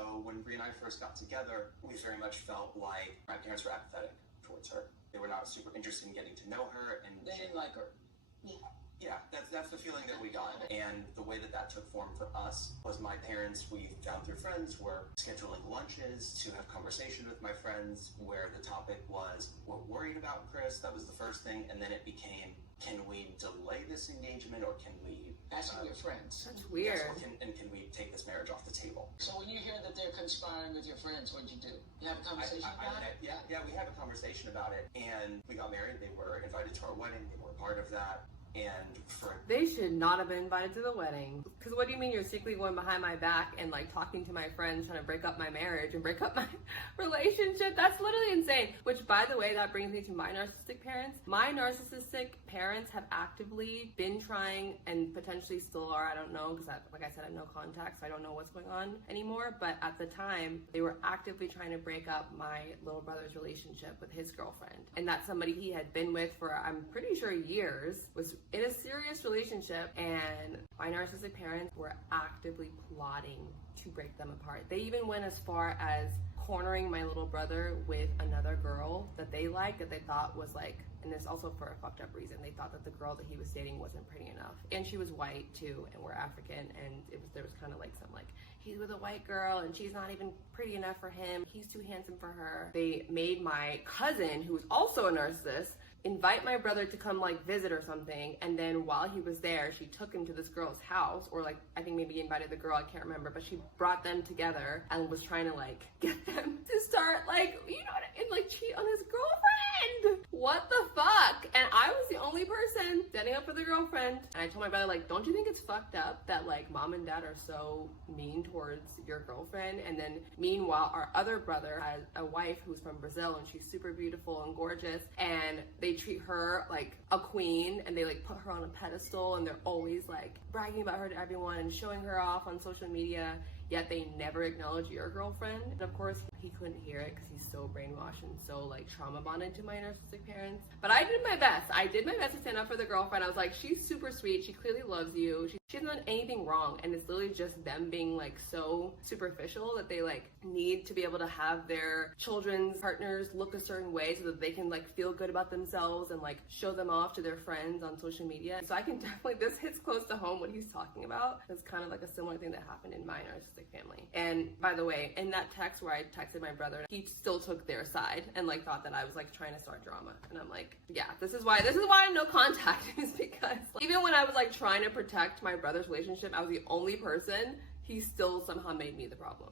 so when Bre and I first got together, we very much felt like my parents were apathetic towards her. They were not super interested in getting to know her, and they didn't like her. Yeah, that's the feeling that we got. And the way that took form for us was my parents, we found through friends, were scheduling lunches to have conversation with my friends where the topic was, we're worried about Chris. That was the first thing. And then it became, can we delay this engagement, or can we... Asking your friends. That's weird. Yes, can we take this marriage off the table? So when you hear that they're conspiring with your friends, what'd you do? You have a conversation about it? Yeah, we had a conversation about it. And we got married. They were invited to our wedding. They were part of that. And they should not have been invited to the wedding. Because what do you mean you're secretly going behind my back and like talking to my friends, trying to break up my marriage and break up my relationship? That's literally insane. Which, by the way, that brings me to my narcissistic parents. My narcissistic parents have actively been trying, and potentially still are, I don't know, because like I said, I have no contact, so I don't know what's going on anymore. But at the time, they were actively trying to break up my little brother's relationship with his girlfriend. And that's somebody he had been with for, I'm pretty sure, years, was in a serious relationship, and my narcissistic parents were actively plotting to break them apart. They even went as far as cornering my little brother with another girl that they liked, that they thought was like, and this also for a fucked up reason, they thought that the girl that he was dating wasn't pretty enough, and she was white too, and we're African, and there was kind of like some like, he's with a white girl and she's not even pretty enough for him, he's too handsome for her. They made my cousin, who was also a narcissist, invite my brother to come like visit or something, and then while he was there, she took him to this girl's house, or like I think maybe invited the girl, I can't remember, but she brought them together and was trying to like get them to start like, you know what I mean, like cheat on his girlfriend. What the fuck? And I was the only person standing up for the girlfriend, and I told my brother, like, don't you think it's fucked up that like mom and dad are so mean towards your girlfriend? And then meanwhile, our other brother has a wife who's from Brazil, and she's super beautiful and gorgeous, and they treat her like a queen, and they like put her on a pedestal, and they're always like bragging about her to everyone and showing her off on social media, yet they never acknowledge your girlfriend. And of course, he couldn't hear it because he's so brainwashed and so like trauma bonded to my narcissistic parents. But I did my best. I did my best to stand up for the girlfriend. I was like, she's super sweet. She clearly loves you. She hasn't done anything wrong. And it's literally just them being like so superficial that they like need to be able to have their children's partners look a certain way so that they can like feel good about themselves and like show them off to their friends on social media. So I can definitely, this hits close to home what he's talking about. It's kind of like a similar thing that happened in my narcissistic family. And by the way, in that text where I texted my brother, he still took their side and like thought that I was like trying to start drama. And I'm like, yeah, this is why no contact is because like, even when I was like trying to protect my brother's relationship, I was the only person, he still somehow made me the problem.